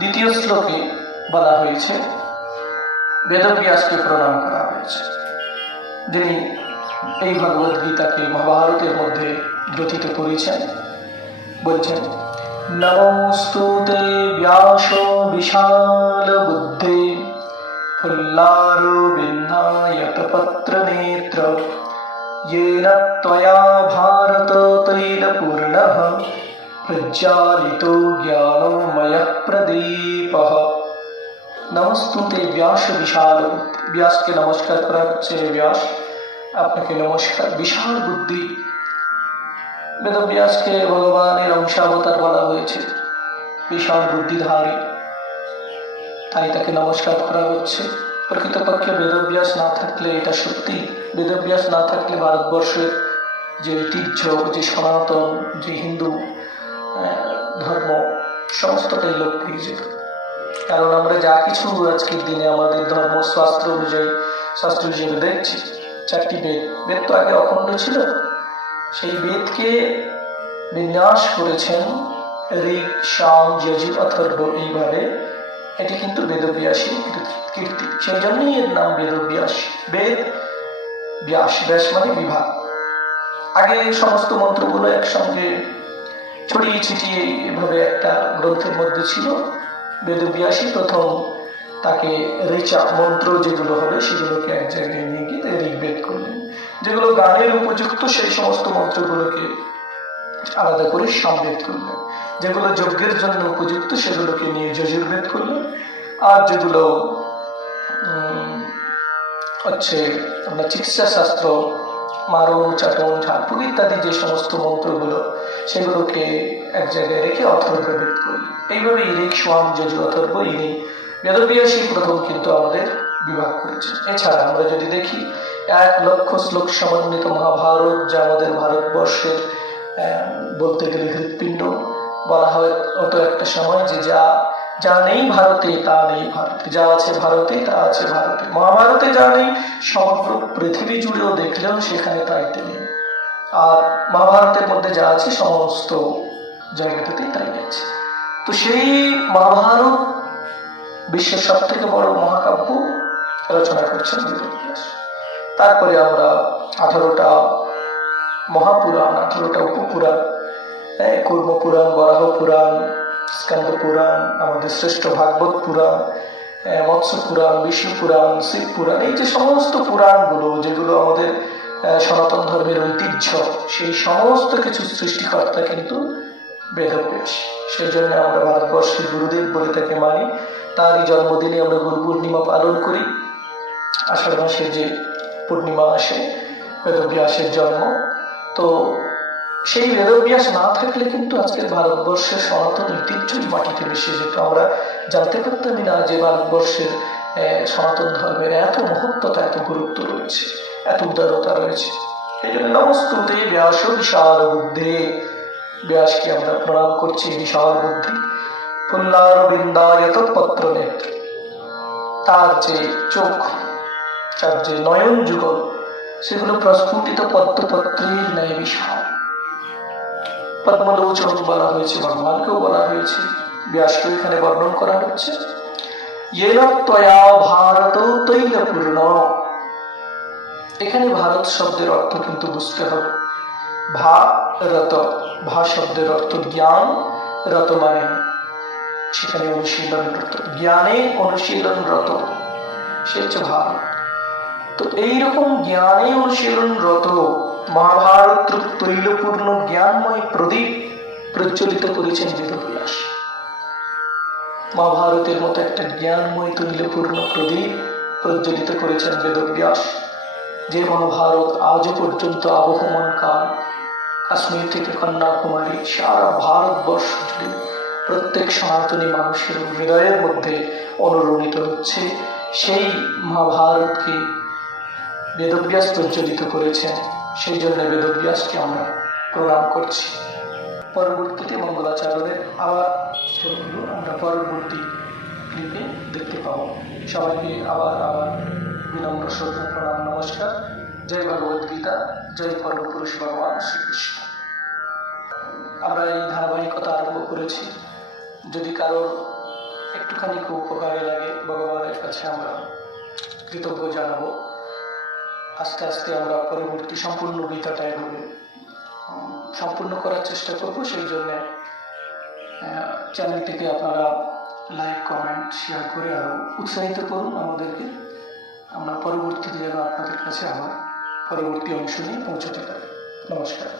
দ্বিতীয় শ্লোকে বলা হয়েছে বেদব্যাসকে প্রণাম করা হয়েছে, যিনি এই ভগবদ গীতাকে মহাভারতের মধ্যে গ্রথিত করেছেন। বলছেন, নমস্তুতে ব্যাস বিশাল বুদ্ধে ফুল্লারবিন্দায়ত পত্র নেত্র येन त्वया भारत तैलपूर्णः प्रज्वालितो ज्ञानमयः प्रदीपः। नमस्तुते व्यास विशाल। व्यास के नमस्कार करा হচ্ছে। व्यास আপনাকে নমস্কার। বিশাল বুদ্ধি। বেদব্যাসকে ভগবানের অংশাবতার বলা হয়েছে, বিশাল বুদ্ধিধারী, তাই তাকে নমস্কার করা হচ্ছে। প্রকৃতপক্ষে বেদব্যাস না থাকলে, এটা সত্যি, বেদব্যাস না থাকলে ভারতবর্ষের যে ঐতিহ্য, যে সনাতন, যে হিন্দু ধর্ম, সমস্তটাই লোপ পেয়ে যেত। কারণ আমরা যা কিছু আজকের দিনে আমাদের ধর্ম শাস্ত্র হিসেবে দেখছি, 4টি বেদ, বেদ তো আগে অখণ্ড ছিল। সেই বেদকে বিন্যাস করেছেন ঋক, সাম, যজুর, অথর্ব, এইভাবে। এটি কিন্তু বেদব্যাসী কীর্তি, সেই জন্যই এর নাম বেদব্যাস। বেদ ব্যাস, ব্যাস মানে বিভাগ। আগে সমস্ত মন্ত্রগুলো একসঙ্গে ছড়িয়ে ছিটিয়ে এভাবে একটা গ্রন্থের মধ্যে ছিল। বেদব্যাসী প্রথম তাকে ঋচা মন্ত্র যেগুলো হবে সেগুলোকে এক জায়গায় নিয়ে গিয়ে ঋগ্বেদ করলেন। যেগুলো গানের উপযুক্ত সেই সমস্ত মন্ত্রগুলোকে আলাদা করে সামবেদ করলেন। যেগুলো যজ্ঞের জন্য উপযুক্ত সেগুলোকে নিয়ে যজুর্বেদ করলেন। আর যেগুলো হচ্ছে আমরা চিকিৎসা শাস্ত্র, মারণ, চাটন, ঝাড়ফুঁক ইত্যাদি যে সমস্ত মন্ত্রগুলো, সেগুলোকে এক জায়গায় রেখে অথর্ববেদ করলেন। এইভাবে ঋক, সাম, যজুর, অথর্ব, ইনি বেদব্যাসী প্রথম কিন্তু আমাদের বিভাগ করেছেন। এছাড়া আমরা যদি দেখি 1 লক্ষ শ্লোক সমন্বিত মহাভারত, যা আমাদের ভারতবর্ষের বলতে গেলে হৃৎপিণ্ড বলা হয়। অত একটা সময় যে যা নেই ভারতে তা নেই ভারতে, যা আছে ভারতে তা আছে ভারতে। মহাভারতে যা নেই সমগ্র পৃথিবী জুড়েও দেখলেও সেখানে তাইতে নেই। আর মহাভারতের মধ্যে যা আছে সমস্ত জায়গাটাতেই তাই আছে। তো সেই মহাভারত বিশ্বের সব থেকে বড় মহাকাব্য রচনা করছেন বেদব্যাস। তারপরে আমরা 18টা মহাপুরাণ, 18টা উপপুরাণ, কূর্ম পুরাণ, বরাহ পুরাণ, স্কন্দ পুরাণ, আমাদের শ্রেষ্ঠ ভাগবত পুরাণ, মৎস্য পুরাণ, বিষ্ণু পুরাণ, শিব পুরাণ, এই যে সমস্ত পুরাণগুলো যেগুলো আমাদের সনাতন ধর্মের ঐতিহ্য, সেই সমস্ত কিছু সৃষ্টিকর্তা কিন্তু বেদব্যাস। সেই জন্য আমরা ভারতবর্ষের গুরুদেব বলে তাকে মানি। তারই জন্মদিনে আমরা গুরু পূর্ণিমা পালন করি। আষাঢ় মাসে যে পূর্ণিমা আসে, বেদব্যাসের জন্ম। তো সেই বেদব্যাস না থাকলে কিন্তু আজকের ভারতবর্ষের সনাতন ঐতিহ্যই মাটিতে মিশে যেত। আমরা জানতে পারতামই না যে ভারতবর্ষের সনাতন ধর্মের এত মহত্বতা, এত গুরুত্ব রয়েছে, এত উদারতা রয়েছে। এই জন্য নমস্তুতে ব্যাস বিশাল বুদ্ধে। ব্যাসকে আমরা প্রণাম করছি, বিশাল বুদ্ধি। ফুল্লারবিন্দায়ত পত্র নেত্র, তার যে চোখ, তার যে নয়ন যুগল, সেগুলো প্রস্ফুটিত পদ্মপত্রের ন্যায় বিশাল। পদ্মলোচন বলা হয়েছে, ভগবানকেও বলা হয়েছে, ব্যাসকেও এখানে বর্ণন করা হচ্ছে। येन त्वया भारत तैलपूर्ण। এখানে ভারত শব্দের অর্থ কিন্তু বুঝতে হবে। ভারত, ভা শব্দের অর্থ জ্ঞান, রত মানে সেখানে অনুশীলনরত, জ্ঞানে অনুশীলনরত, সে হচ্ছে ভারত। তো এইরকম জ্ঞানে অনুশীলনরত মহাভারত তৈলপূর্ণ জ্ঞানময় প্রদীপ প্রজ্বলিত করেছেন বেদব্যাস। মহাভারতের মতো একটা জ্ঞানময় তৈলপূর্ণ প্রদীপ প্রজ্বলিত করেছেন বেদব্যাস। যে মহাভারত আজও পর্যন্ত আবহমান কাল, কাশ্মীর থেকে কন্যাকুমারী, সারা ভারতবর্ষ জুড়ে প্রত্যেক সনাতনী মানুষের হৃদয়ের মধ্যে অনুরণিত হচ্ছে। সেই মহাভারতকে বেদব্যাস প্রজ্বলিত করেছেন। সেই জন্য বেদব্যাসকে আমরা প্রণাম করছি। পরবর্তীতে মঙ্গলাচরণের আবার সেগুলো আমরা পরবর্তী ক্লিপে দেখতে পাবো। সবাইকে আবার বিনম্র শ্রদ্ধা, প্রণাম, নমস্কার। জয় ভগবদ গীতা, জয় পরমপুরুষ ভগবান শ্রীকৃষ্ণ। আমরা এই ধারাবাহিকতা আরম্ভ করেছি। যদি কারোর একটুখানি খুব উপকারে লাগে ভগবানের কাছে আমরা কৃতজ্ঞ জানাবো। আস্তে আস্তে আমরা পরবর্তী সম্পূর্ণ গীতাটা এভাবে সম্পূর্ণ করার চেষ্টা করব। সেই জন্য চ্যানেলটিকে আপনারা লাইক, কমেন্ট, শেয়ার করে আরও উৎসাহিত করুন আমাদেরকে। আমরা পরবর্তীতে যেন আপনাদের কাছে আবার পরবর্তী অংশ নিয়ে পৌঁছতে পারি। নমস্কার।